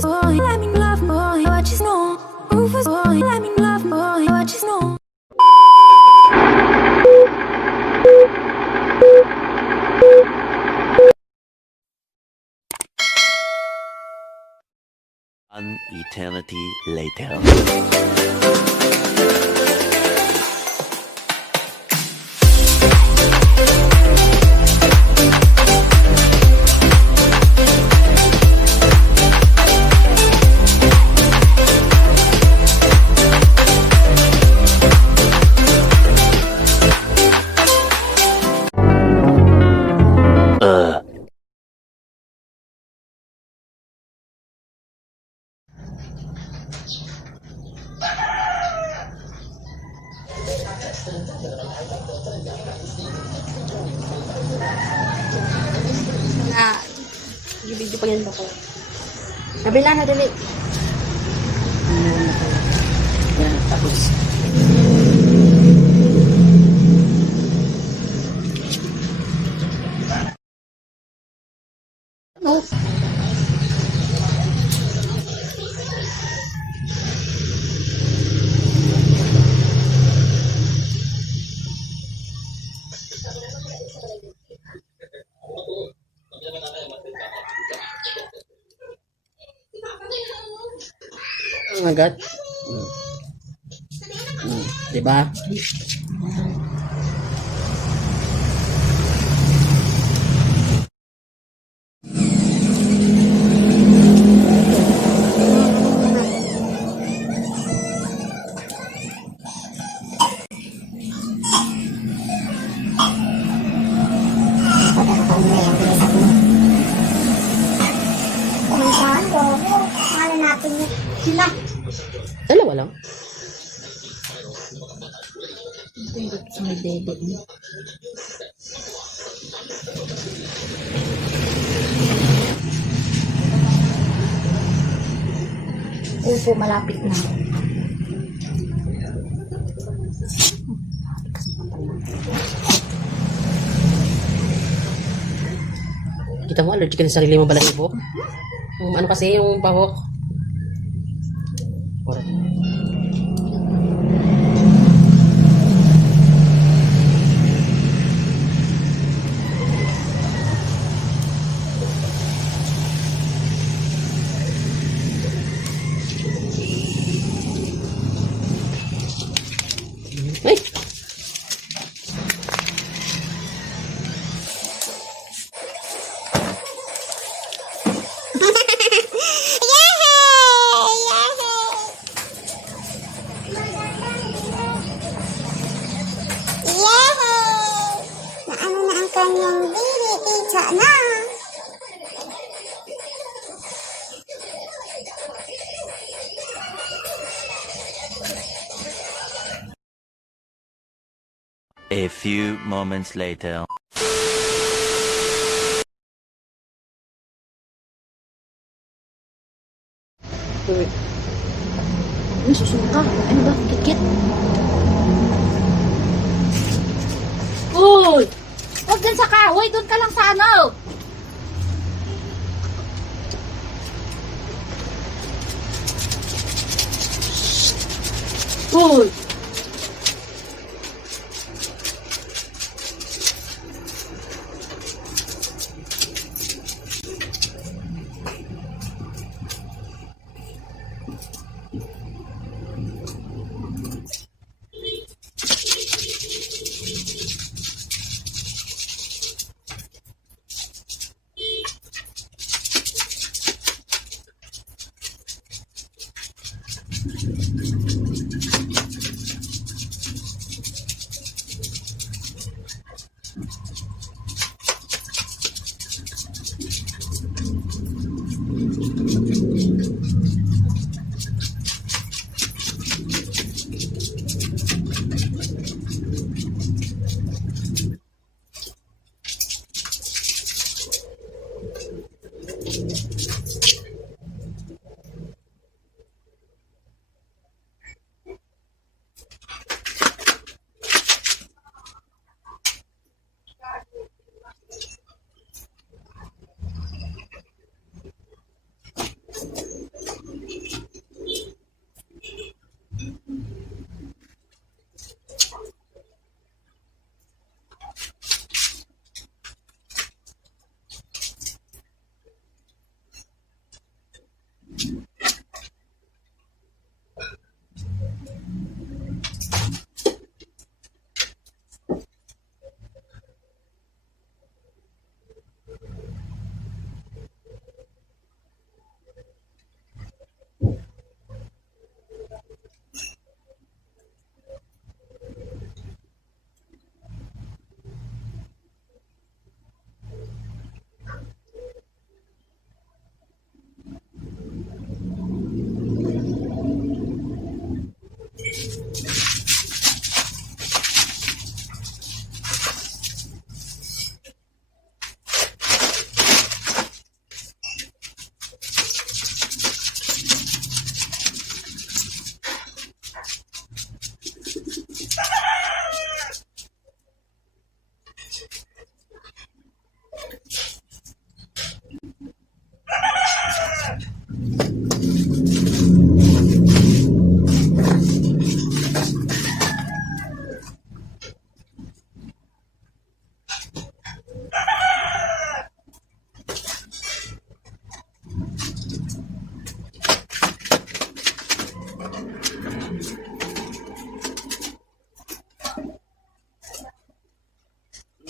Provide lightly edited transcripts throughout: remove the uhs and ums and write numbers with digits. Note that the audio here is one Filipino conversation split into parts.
Rufus boy, let me love boy, what you know. Rufus boy, let me love boy, what you know. An eternity later. Na, i-video pa yan ako. Nabila na dali. Yan, tapos. No. Ang agad. Diba? Kumantahan ko. Hanapin niyo sila. Dalawa lang. Pindot sa may dede mo. Opo, malapit na. Kita mo, allergic ka na sa sarili mo balahibo. Ano kasi yung pahok. Ay! Naano na ang kanyang dili, isa na. A few moments later. Uy, susunod ka. Ano ba? Kit-kit. Uy! Huwag dyan sa kahoy. Doon ka lang sa ano. Uy!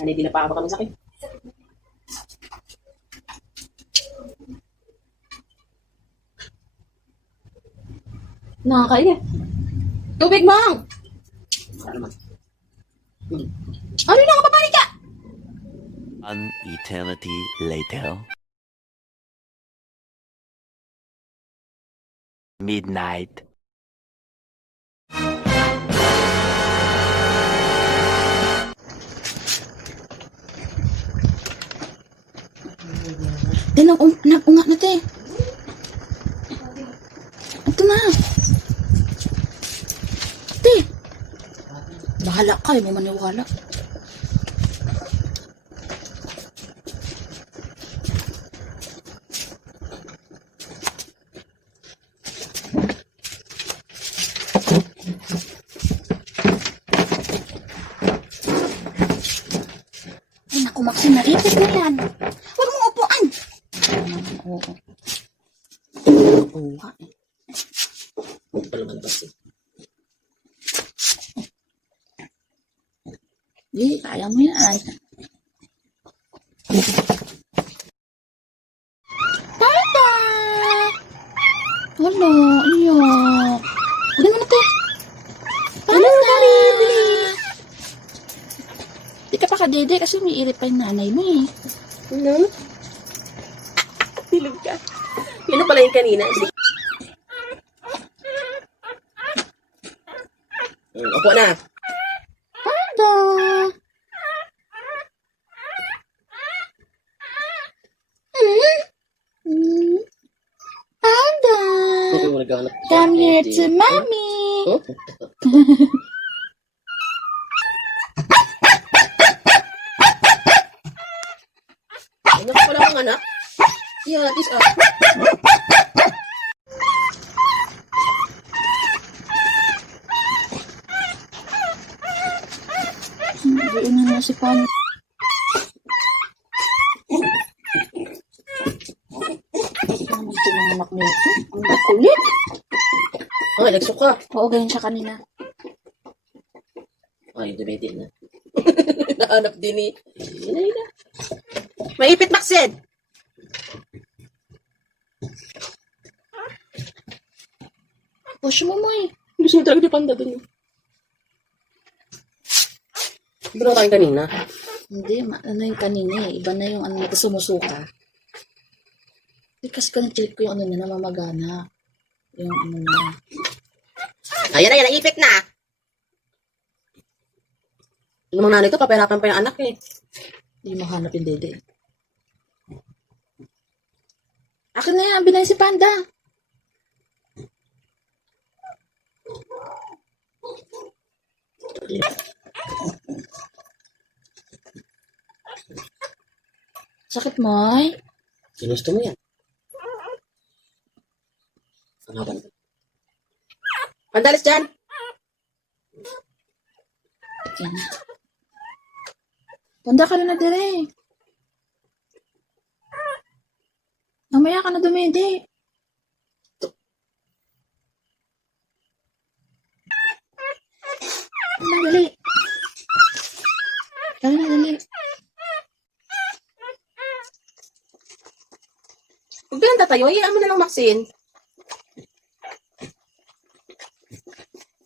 Hindi na pa ako kami sakit. Nakakaiya. Tubig, Mang! Ano naman? Ano yung nakapapalik ka? An eternity later. Midnight. Unga na, te. Ito na. Te. Bahala ka, may maniwala. Ay, naku, Maxine, naipit na yan. Huwag mong upuan. Oo. Oo nga eh. Palabas eh. Di, kaya mo yan. Tata! Wala, iyak. Huwag mo na, te. Tata! Di ka pa kadede kasi may irip pa yung nanay mo eh. Ano? Bilog ka. Yun pala yung kanina. Opo na. Tata! Tata! Ito yung nagkahanap. Come here to mommy. Oh? Ano ka pala ang anak? Yeah, this up. Hindi na na si Pan. Ano ito ng anak niya? Ang makulit. Ay, nagsuka. Oo, ganyan siya kanina. Ay, dumitin na. Nahanap din eh. Hina. Maipit, Maxine! Push mo, Moy. Gusto mo talaga di panda dun. Iba na kain kanina. Hindi, ano yung kanina eh. Iba na yung ano na sumusuka. Hindi kasi ka-check ko yung ano niya, namamagana. Yung ano na. Ayan na, naipit na. Yung mga nanay ko, papahirapan pa yung anak eh. Hindi mahanap yung dede. Akin na yan, binay si Panda. Sakit mo, ay? Ginusto mo yan. Ano ba? Pandalis dyan! Yan. Panda ka na dire. Mamaya ka na dumede. Dali. Dali. Huwag ka lang tatayo, iyaan mo na lang, Maxine.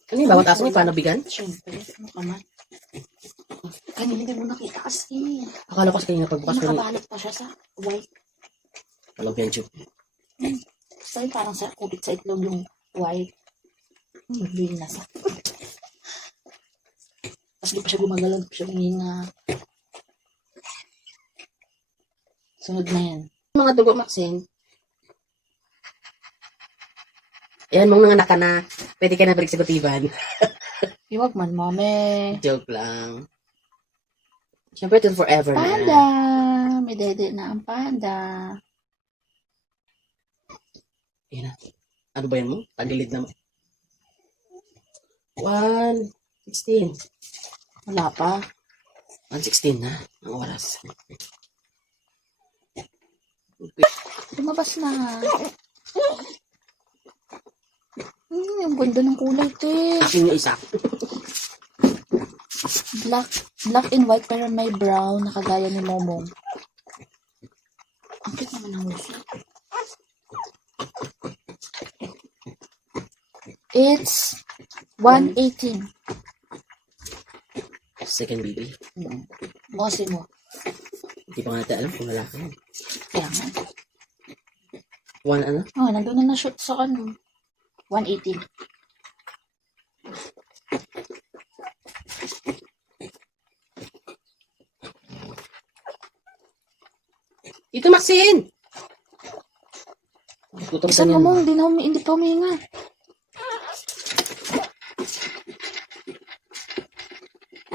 Ano yung bawat aso may panabigan? Siyempre, ano ka man? Kanina hindi mo nakita kasi. Akala ko sa kanina pagbukas ko. Nakabalot pa siya sa white. Walang pencho. Sa'yo parang sa kubit sa itlog yung white. Hindi na sa. Tapos di pa siya gumagalaw, di pa siya huminga. Sunod na yan. Mga dugo, Maxine. Ayan, mong nanganak ka na. Pwede ka na balik sa kutiban. Iwag man, mame. Joke lang. Siyempre, till forever na. Panda! May dede na ang panda. Yan na. Ano ba yan mo? Tagilid naman. 1:16. Wala pa. 1:16 na. Ang oras. Lumabas na. Ang ganda ng kulay, te. Akin yung isa. Black and white pero may brown na kagaya ni Momong. Ang cute naman ng muso. It's 118. Second baby. Bose mo. Hindi pa nga natin alam kung lalaki yan. Kaya nga. 1 ano? Oh, nandun na na-shoot sa 118. Ito, Maxine! Gutom ka Isang niyan. Momong, hindi pa huminga.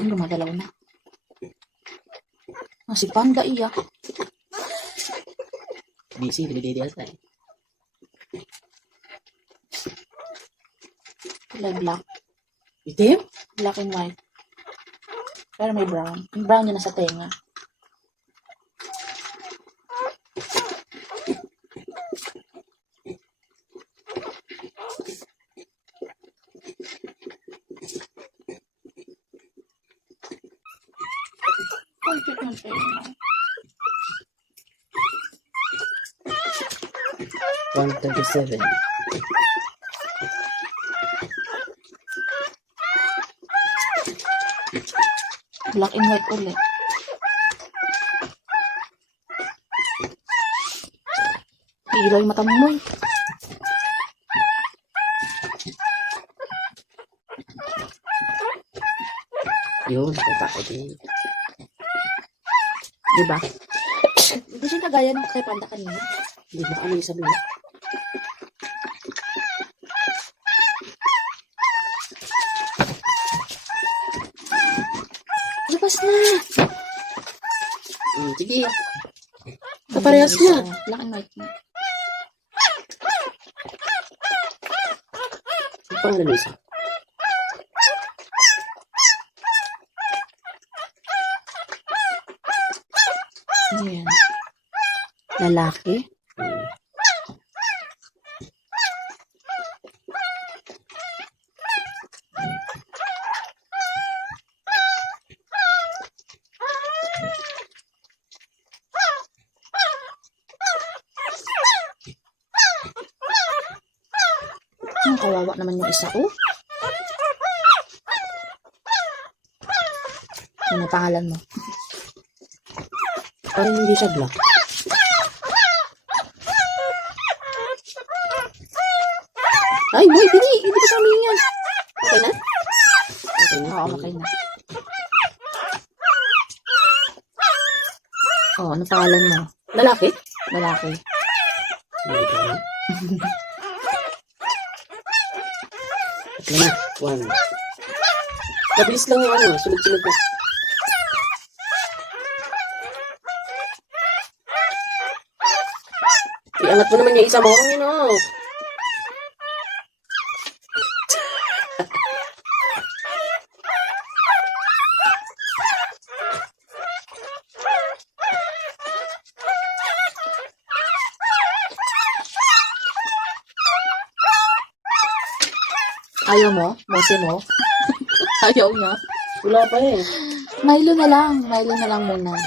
Ang gumagalaw na. Si Panda iyak. Busy, dinididi ata eh. Kulay black. Itim? Black and white. Pero may brown. Yung brown niya nasa tenga. Ang cute ng tenga. 1:37. Black and white ulit. Ilaw yung mata mo. Yun, natakot eh. Diba? Hindi siya nagaya ng kay Panda kanina. Hindi ba ano yung sabi mo? Labas na! Sige. Kaparehas na. Black and white na. Ano pang ano isa? Ano yan? Lalaki? Ang kawawa naman yung isa, oh. Ano pangalan mo? Parang hindi siya black. Ay, boy, hindi pa kami yan. Okay na? Okay na. Oo, okay na. Oh, ano pangalan mo? Lalaki? Lalaki. Okay na. 1. Mabilis lang yung ano. Sunod-sunod na. Iangat mo naman yung isa mo. Yun o. Ayaw mo? Bose mo? Ayaw niya? Wala pa eh. Milo na lang. Milo na lang muna.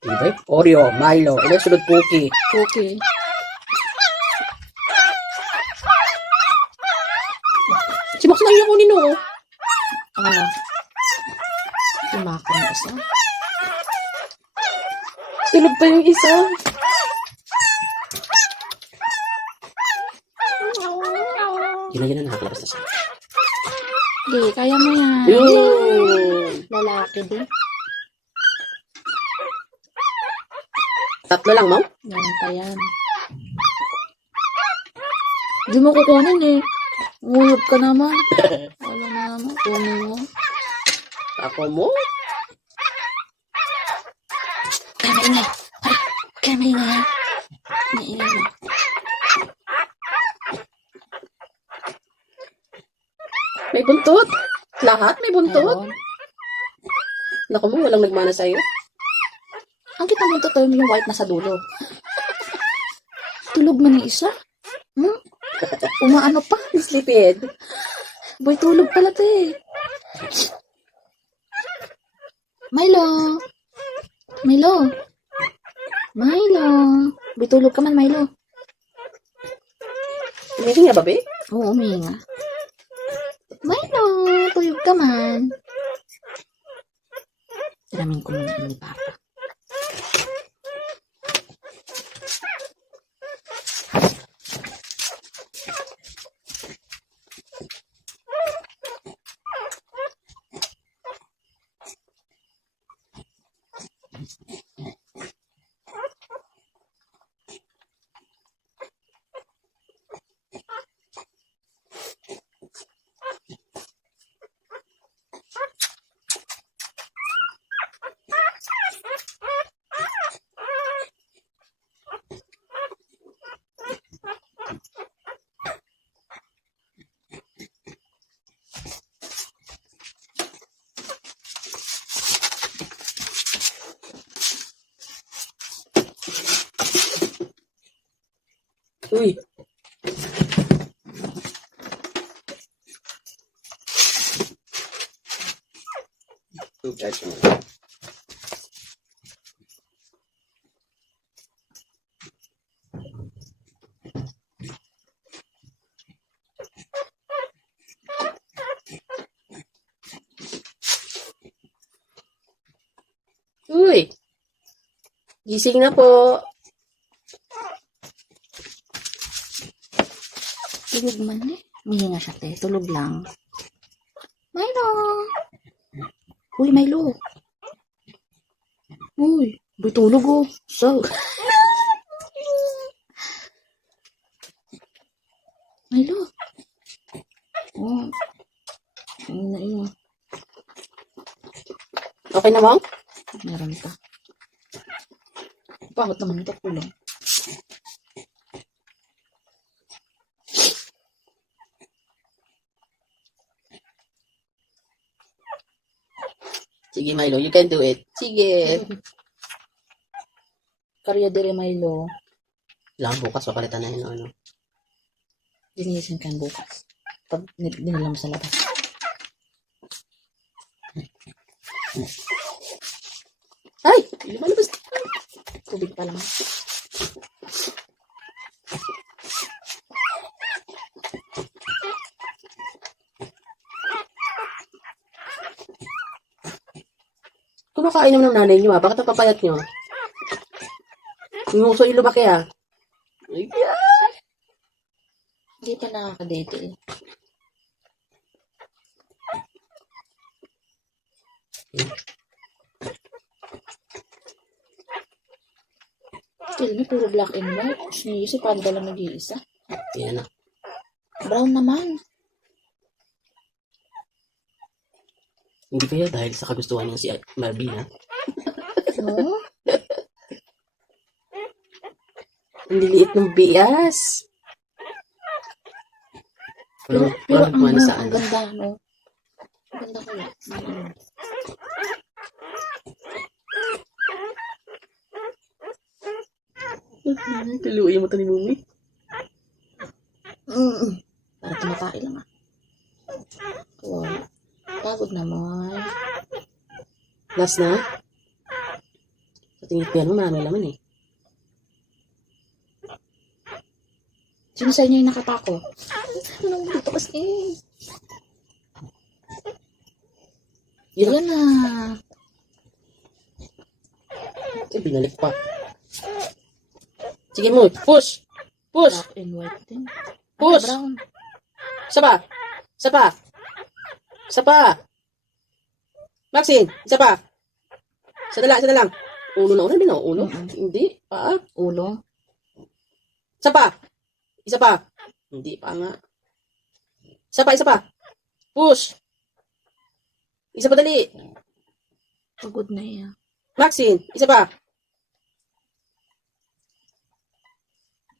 Diba? Oreo, Milo. Ilan sunod cookie? Okay. Si Max na yung kunin o. Ano? Tumakan yung isa. Sunod pa yung isa. Yun na nakakalabas na siya. Hindi, kaya mo yan. Yun! Lalaki din. Tatlo lang, ma'am? Meron pa yan. Hindi mo kukunin eh. Nguyop ka naman. Wala na naman. Kunin mo. Ako mo? Kaya maingay. Ay, kaya maingay ha. Maingay mo. May buntot. Lahat may buntot. Ayun. Naku mo, walang nagmana sa'yo. Ang kita mo to yung white na sa dulo. Tulog man ni isa. Umaano pa. Sleepyhead. Boy, tulog pala to eh. Milo. Milo. Milo. Boy, tulog ka man, Milo. Hindi nga, babe? Oo, umihinga. Milo, tulog ka man. Salamin ko muna ni Papa. Uy. Uy. Gising na po. Tulog man eh. Umihinga siya, te. Tulog lang. Milo. Uy, Milo. Uy, boy, tulog oh. So. Milo. Oh. Ayun na yun. Okay na, Mom? Meron pa. Bakit naman ito kulang? Sige, Milo, you can do it. Sige. Karya dire Milo. Lang bukas, papalitan na yun. Ano. Dinisin ka bukas. Pag dinilam sa labas. Ay! Lumalabas. Tubig pa lang. Kumakain naman ng nanay niyo, ha? Bakit ang papayat niyo? Yung uso ilo ba kaya? Ay, Hindi pa nakakadate eh. Still, may puro black and white. Siniisip, paano ba lang nag-iisa? yan na. Brown naman. Hindi kaya dahil sa kagustuhan niya si Marvin, ha? No? Ang liliit ng bias. Pero Parang ang, kumana sa ang ano. ganda, no? Ang ganda kaya. Tuluyan mo ito ni Mumi. Para tumatay lang ah. Wow. Pagod naman. Last na? Sa tingin ko yan, marami laman eh. Sino sa inyo yung nakatako? Ano mo dito kasi? Yan na. Eh, binalik pa. Sige mo, push! Push! Black and white din. Push! Brown. Isa pa! Isa pa! Isa pa! Maxine! Isa pa! Isa na lang. Ulo na din ako. Ulo? Hindi. Paa. Ulo. Isa pa! Isa pa! Hindi pa nga. Isa pa! Push! Isa pa dali! Pagod na yan. Maxine! Isa pa!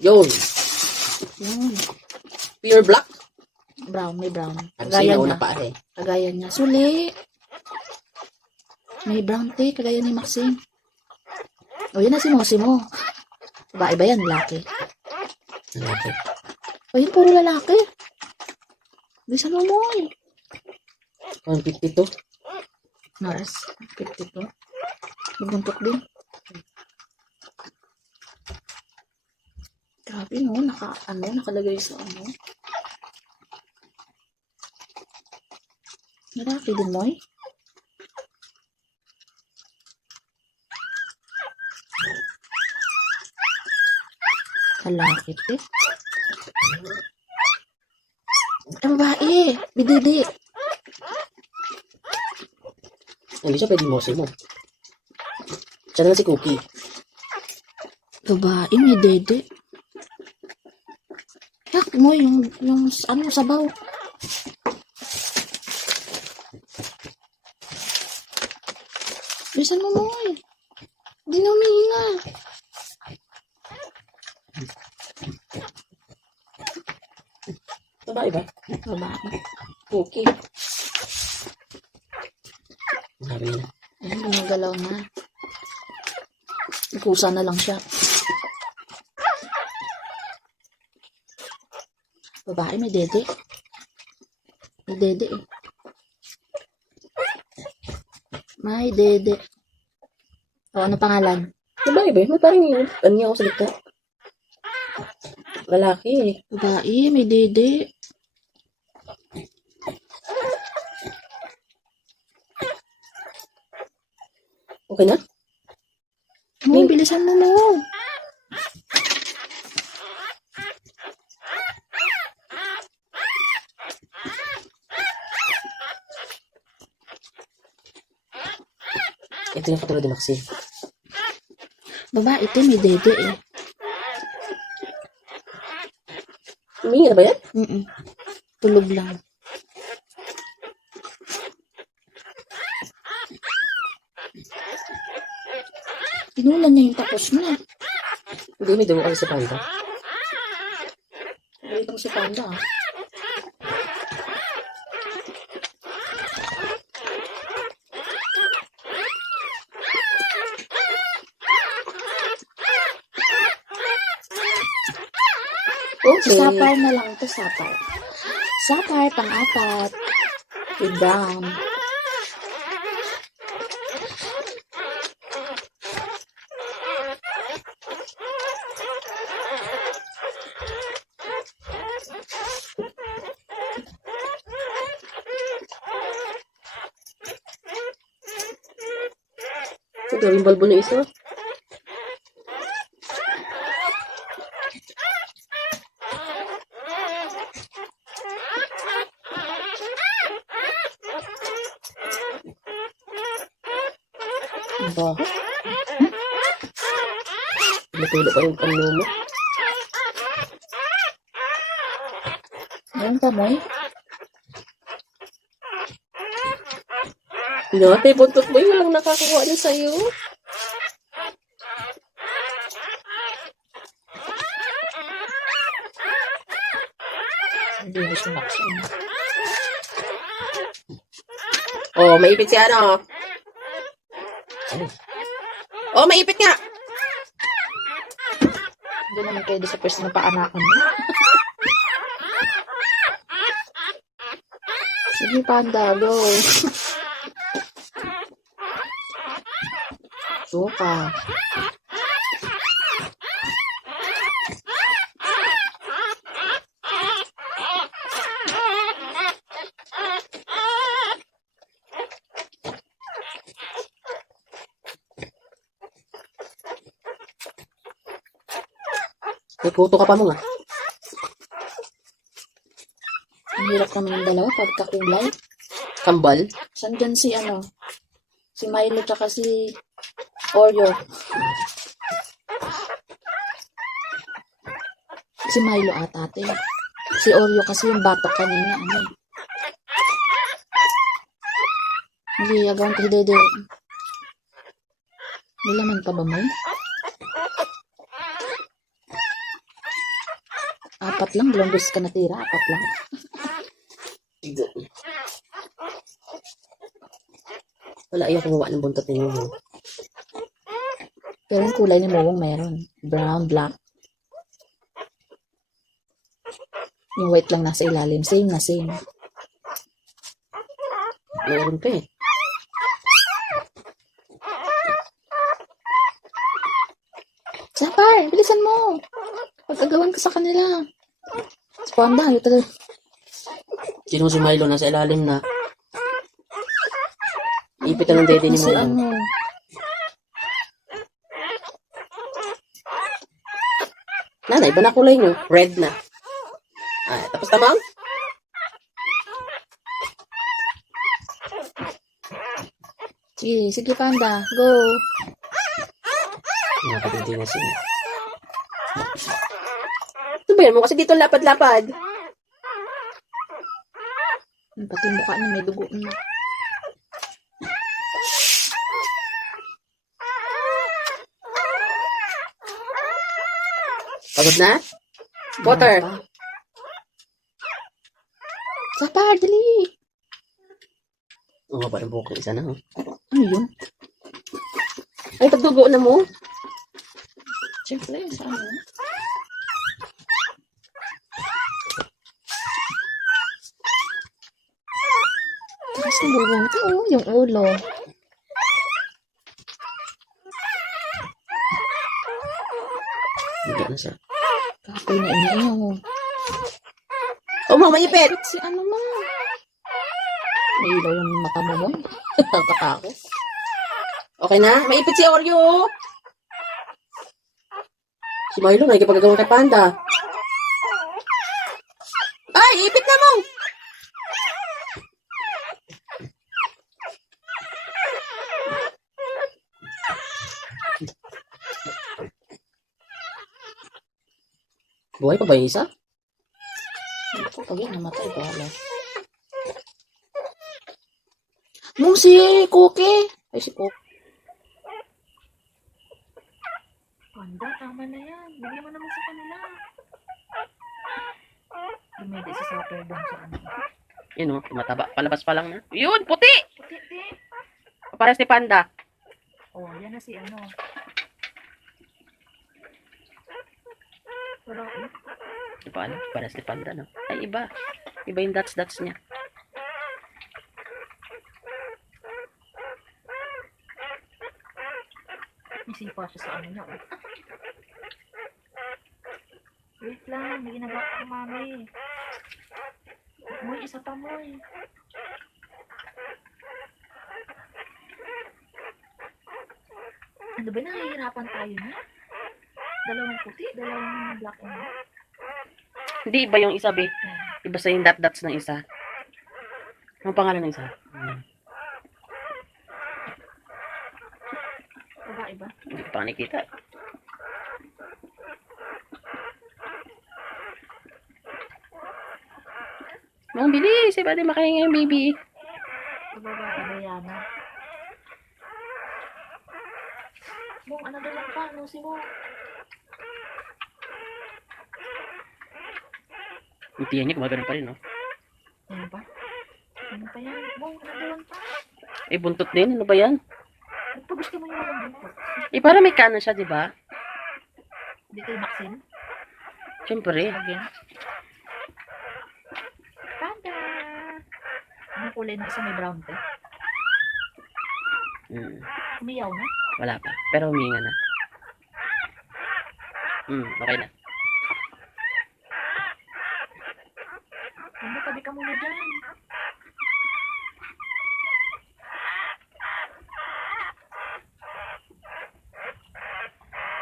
Yun. Yun. Pure black. Brown, may brown. Ang Kagaya sinaw niya. na pare. Kagaya niya. Suli. May brown te, kagaya ni Maxine. O, yan na si Mosimo. Babae ba yan? Lalaki. Lalaki. O, yun puro lalaki. Bisan mo mo eh. 152. Nars. 52. Magbuntok din. Grabe no, nakalagay sa ano. Lalaki din mo eh. Lalaki eh. Ang babae, bididi. Hindi siya pwede mo mo. Siya na lang si Cookie. Babae, may dede. Yak mo yung ano, sabaw. Bisan mo mo eh. Hindi na umihinga. Babae ba? Babae. Cookie. Sabi niya na. Ayun, gumagalaw na. Ikusa na lang siya. Babae, may dede. May dede eh. May dede. O, ano pangalan? Babae ba? May parang yun. Ano niya ako salita? Lalaki. Babae, may dede. Okay na? Mo, bilisan mo mo. Ito yung katulad ni Maxine. Babae, ito may dede eh. Humingi na ba yan? Tulog lang. Inulan niya yung tapos na. Hindi, may dugo kasi sa panda. Dito si Panda ah. Okay. Sapar na lang ito, sapar. Sapar, pang-apat. With brown. Ito, gawing balbo na isa. Ba? Matulog pa yung ano mo. Ayun pa mo eh. Nate, buntot mo yung walang nakakuha na sa'yo. Hindi na siya Maxine. Oh, maipit si ano. Oh, maipit nga. Hindi naman kayo sa pwes na paanakan mo. Sige, Panda, go. Suka. May puto ka pa mo nga. Ang hirap naman yung dalawa pagkakulay. Kambal. Saan dyan si ano? Si Milo tsaka si Oreo. Si Milo ata ate. Si Oreo kasi yung batok kanina. Ano eh. Hindi, agawin ko si Dede. May laman pa ba mo? Apat lang, dalawang beses ka natira, apat lang. Wala, ayaw kumuha ng buntot ninyo. Pero yung kulay ni Mowong meron. Brown, black. Yung white lang nasa ilalim. Same na same. Meron pa eh. Sapar, bilisan mo. Pagkagawan ka sa kanila. Si Panda, ayaw talaga. Sino si Milo nasa ilalim na? Ipit na ng dede ni Si Milo. ano. Nanay, iba na kulay nyo. Red na. Ah, tapos tamang? Sige, sige Panda. Go. Nakapindi na siya. Ito ba yan mo? Kasi dito lapad-lapad. Pati yung mukha niya may dugo na. Pagod na? Water. Sapar, dali. Oo, parang buhok ng isa na. Oh. Ano yun? Ay, pagdugo na mo. Siyempre, sa ano? Takas ng bulbong ito, oh, yung ulo. Hindi na siya. Kapoy na ina mo. Oh, mama, ipit! Si ano mo? May ilaw yung mata mo mo. Nakatakot. Okay na? Maipit si Oreo! Si Milo, nakikipagagawa kay Panda. Ay, ipit na mo! Buhay pa ba yung isa? Pag yan, namatay ko. Hala. Mung si Cookie. Ay, si Cookie. Panda, tama na yan. Bigyan mo naman sa kanila. Lumede si Sapper doon sa ano. Yun o, tumataba. Palabas pa lang na. Yun, puti! Puti. Pares ni Panda. Oh, yan na si ano. Wala ko. Di ba ano? Pares ni Panda, no? Ay, iba. Iba yung dots-dots niya. Isipa siya sa ano niya. Oh. Wait lang, may ginagawa ko mami. Moy, isa pa moy. Ano ba, nahihirapan tayo na? Dalawang puti, dalawang black and white. Hindi, iba yung isa, be. Iba sa yung dot-dots ng isa. Anong pangalan ng isa? Babae ba? Hindi ko pa nakikita. Mang bilis, iba din makahinga yung baby. Babae ba yan? Mong, ano ba lang pa? Ano si mo? Yung tiyan niya, gumagano pa rin, no? Ano pa? Ano pa yan? Mong, ano ba lang pa? Eh, buntot din. Ano ba yan? Nagpagos ka mo yung mga buntot. Eh, parang may kanan siya, di ba? Dito yung vaccine. Siyempre. Again. Panda! Ano kulay na isa may brown te? Umiyaw na? Wala pa. Pero huminga na. Okay na. Panda, tabi ka muna dyan.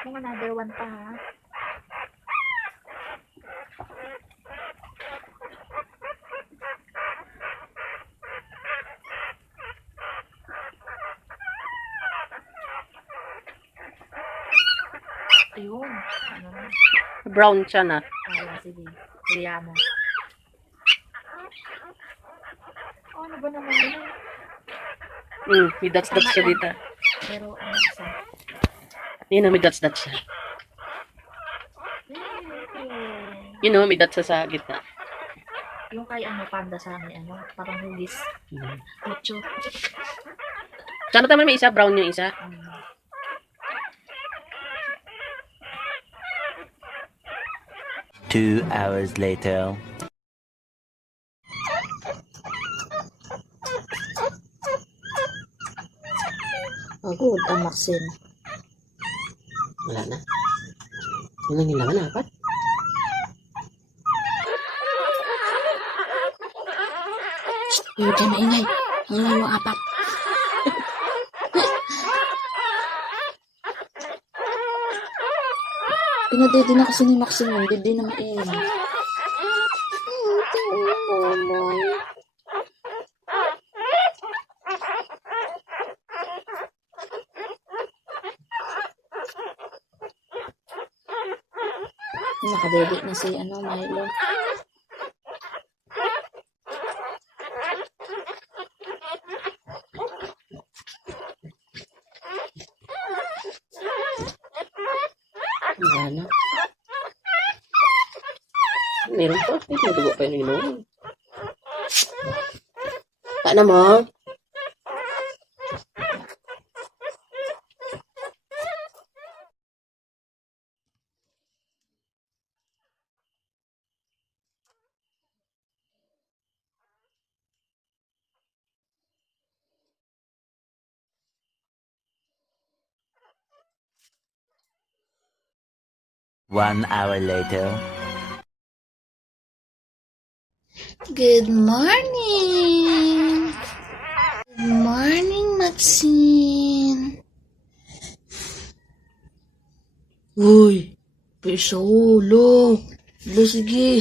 Kung another one pa ha. Ayun. Ano na? Brown siya na. Ayan, sige. Kaya mo. Oh, ano ba naman yun? May dots-dots siya dito. Pero ano isa? Yun na, may dots-dots siya. Okay. Yun know, may dot sa gitna. Yung kay panda sa amin, parang hugis. Mucho. Sana naman may isa, brown yung isa. 2 hours later. Pagod ang Maxine. Wala na. Yun lang nilangan, apat. Huwag kayo maingay. Ang layo ang apat. Pinadede na kasi ni Maxine yung dede na maingay. Nakadede na si Milo. Wala na. Meron pa. May tinutugo pa yun inom. Paano mo? One hour later. Good morning! Good morning, Maxine! Uy! Pisa ulo! Ulo, sige!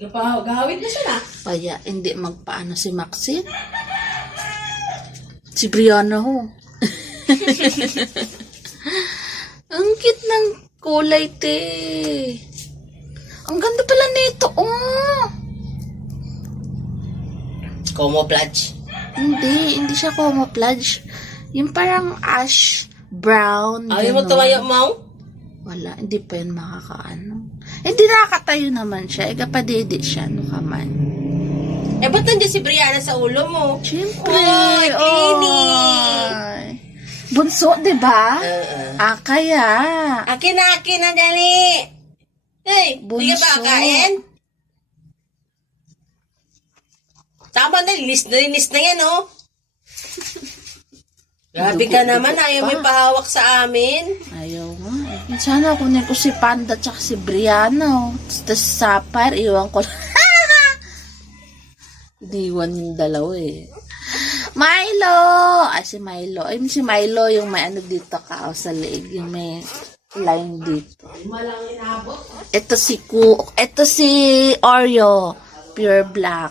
Gahawid na siya na. Kaya hindi magpaano si Maxine? Si Brianna ho. Ang cute ng kulay, te. Ang ganda pala nito, oh. Camouflage. Hindi siya camouflage. Yung parang ash brown. Ayaw mo ganon. tumayo, Mau? Wala, hindi pa yun makakaano. Hindi nakakatayo naman siya. Kapadede siya, no ka man. Eh, ba't nandiyan si Brianna sa ulo mo? Siyempre. Oy, Ay. Bunso, di ba? Kaya. Akin na, dali. Hey, hindi ka ba Bunso. kain? Tama na, linis na yan, oh. Grabe ka naman, ayaw mo ipahawak sa amin. Ayaw nga. Sana kunin ko si Panda tsaka si Brianna. Tapos Sapar, iwan ko. Diwan yung dalawa eh. Milo! Si Milo. Ay, si Milo yung may dito ka sa leeg. Yung may line dito. Ito si Ito si Oreo. Pure black.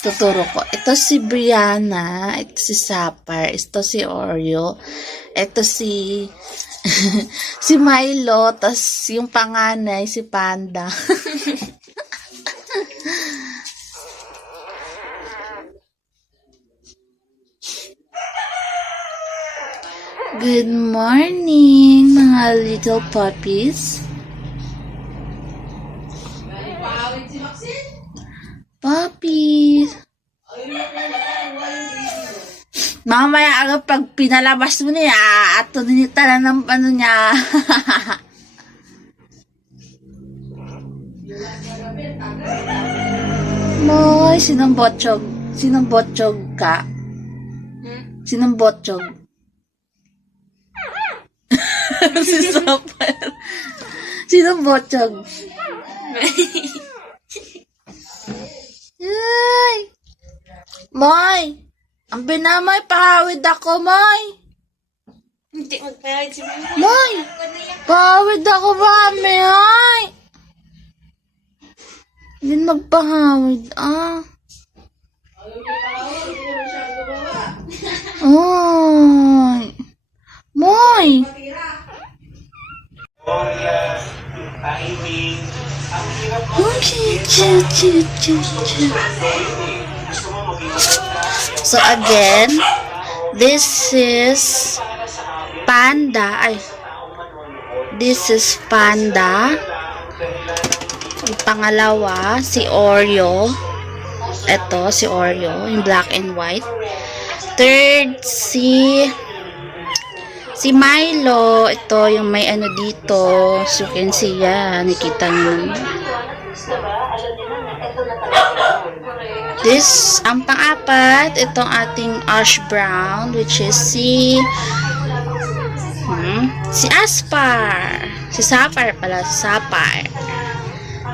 Tuturo ko. Ito si Brianna. Ito si Sapar. Ito si Oreo. Ito si si Milo. Tas yung panganay si Panda. Good morning, mga little puppies. Puppies. Mamaya agad pag pinalabas mo niya, ato dinita na ng ano niya. Moy, sinong botchog? Sinong botchog ka? Sinong botchog? Si Sapar. Sinong botchog? Ay! Moy! Ang binamay, pahawid ako, Moy! Hindi magpahawid si Mama. Moy! Pahawid ako, Mami, ay! Hindi magpahawid, ah. Ay! Moy! So again, this is Panda. Ay. This is Panda. Yung pangalawa, si Oreo. Ito, si Oreo. Yung black and white. Third, si Milo. Ito, yung may ano dito. So, you can see yan. Nakita nyo. This, ang pang-apat, itong ating ash brown, which is si Aspar. Si Sapphire pala, si Sapphire.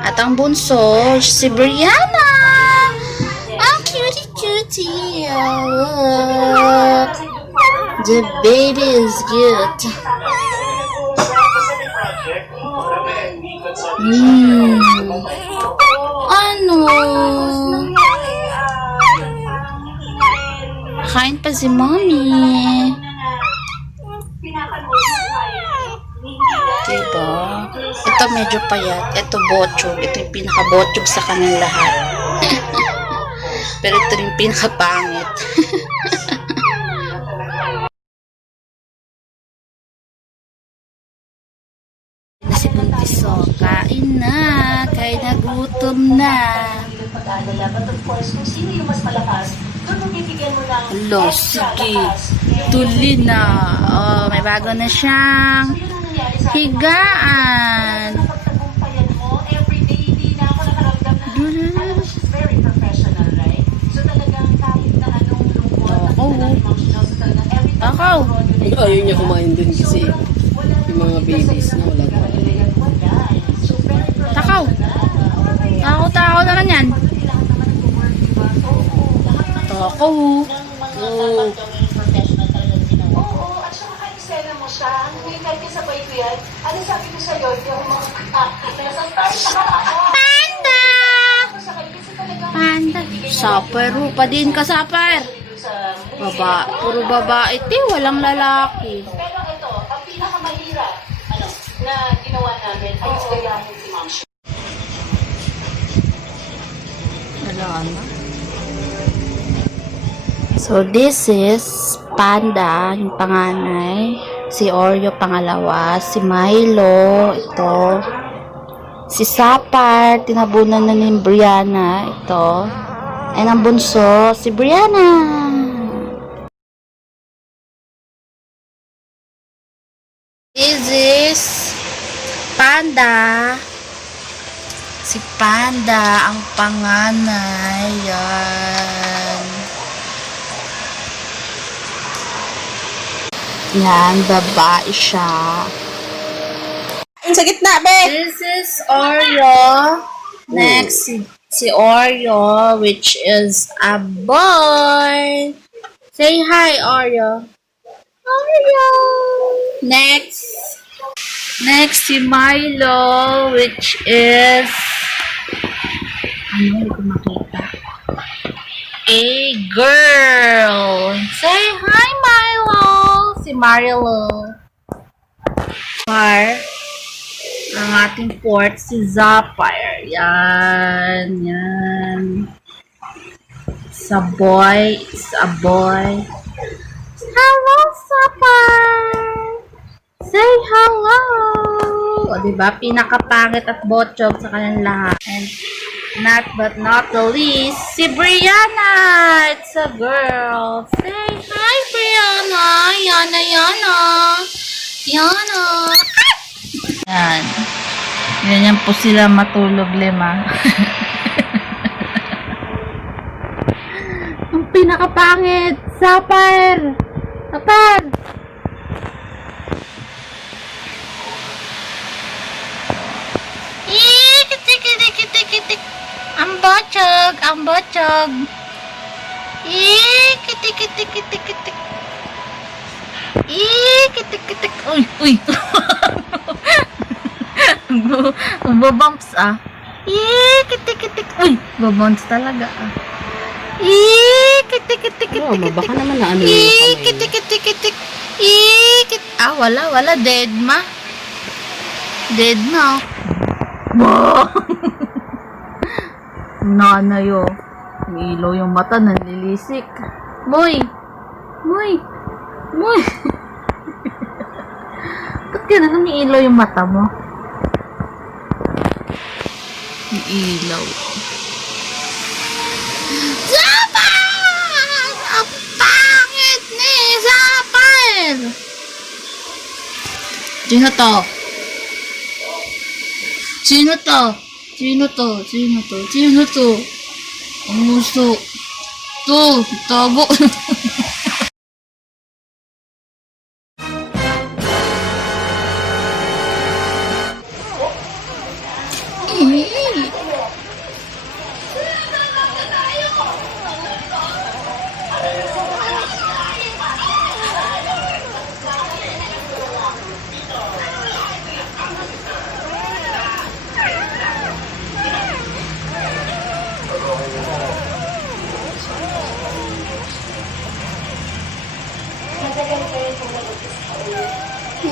At ang bunso, si Brianna. Ang cutie. Oh, look. The baby is cute. Ano? Kain pa si mommy. Diba? Ito medyo payat. Ito bochog. Ito yung pinaka-bochog sa kanilang lahat. Pero ito yung pinaka-pangit. Si Buntiso, kain na. Kain na, gutom na. Hello, sige. Tuli na. Oh, may bago na siyang higaan. Takaw. Ayaw niya kumain din kasi yung mga babies na wala na. Takaw. Takaw naman yan. Takaw. Oh. Panda! Panda. Sapper. Pa din ka, Sapper. Puro babae. Walang lalaki. Pero ito, ang pinakamahirap na ginawa namin ay gayahin si Ma'am. So, this is Panda, yung panganay. Si Oreo, pangalawa. Si Milo, ito. Si Sapphire, tinabunan na ni Brianna, ito. And ang bunso, si Brianna. This is Panda. Si Panda, ang panganay. Yan. Yan, babae siya. Sa gitna, be! This is Oreo. Next, si Oreo, which is a boy. Say hi, Oreo. Oreo. Next, si Milo, which is hindi ko makita. A girl. Say hi, Milo. Si Marilo. Ang ating fourth, si Sapphire. Yan. It's a boy. Hello, Sapphire. Say hello. O, diba? Pinakapangit at botchog sa kanilang lahat. And not but not the least, si Brianna. It's a girl. Say hi, Brianna. Yana. Yan. Ganyan po sila matulog, 5. Ang pinakapangit. Sapphire. Kitik. Ang botchog. Kitik. Kitik. Uy. Babumps kitik. Uy, babumps talaga kitik. Baka naman na ano yung Kitik. Wala. Dead ma. Nanay oh. May ilaw yung mata, nanlilisik. Moy. Ganun, umiilaw yung mata mo. Yung ilaw. Sapal! Ang pangit ni Sapal! Sino to? Sino to? Sino to? Sino to? Sino to? Ang muso. To, tago.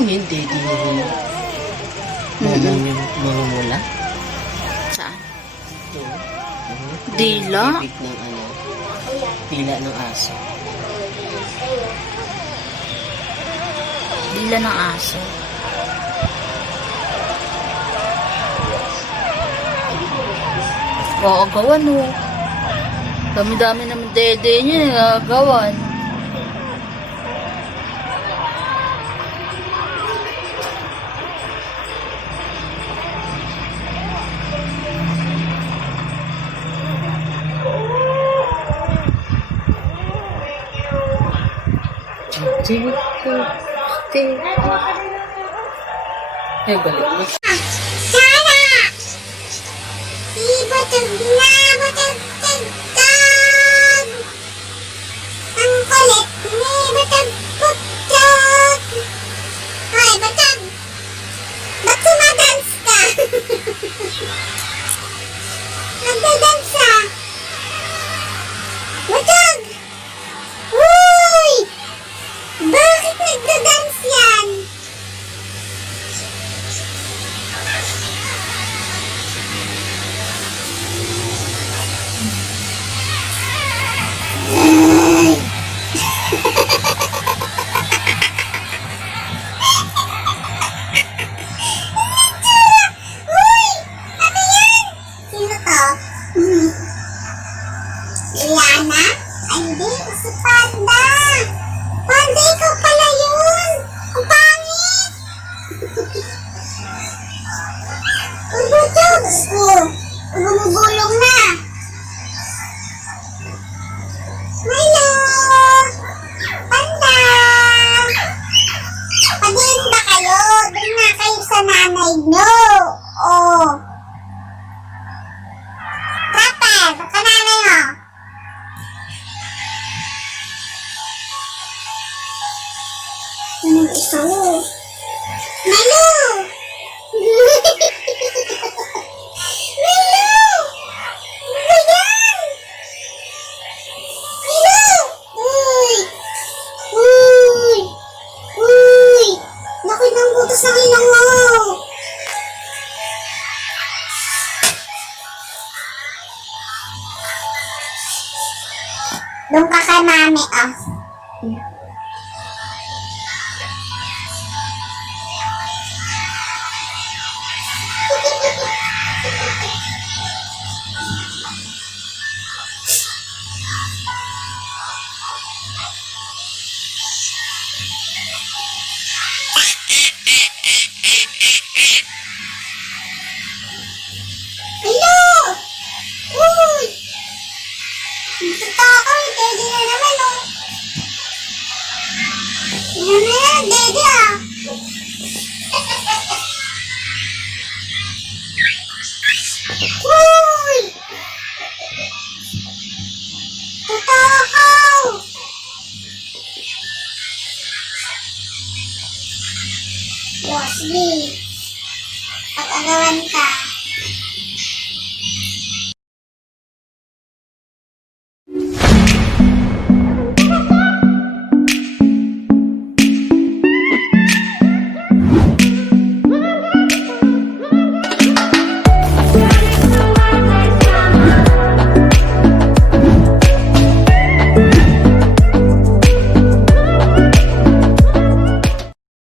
Yung daddy niya yung mamumula. Saan? Yung Dila? bibig ng ano, pila ng aso. Dila ng aso. Gagawan o. Dami-dami naman dede niya. Gagawan. Eh, balik mo. Sana! Ibatag na, batag-tag-tag! Ang kulit ni batag-putag! Hoy, batag! Ba't sumadance ka? Nagdadance ka? Batag! Uy! Bakit nagdadance yan? Sino to? Liana? Ay, hindi. Si Panda. Panda, ikaw pala yun. Ang pangit. Ang butog. Oh, bumubulong na. Hello. Panda. Pagin ba kayo? Doon na kayo sa nanay nyo. Oh. Rapper, kananay mo. Anong ito? Melo! Melo! Ano ba yan? Melo! Uy! Uy! Uy! Laki ng butas ng ilong mo! Doon ka kay mami, ah. Hello! Uy! Totoo, daddy na naman, oh. Yan na yan, daddy, ah. Uy! Totoo! Wasli.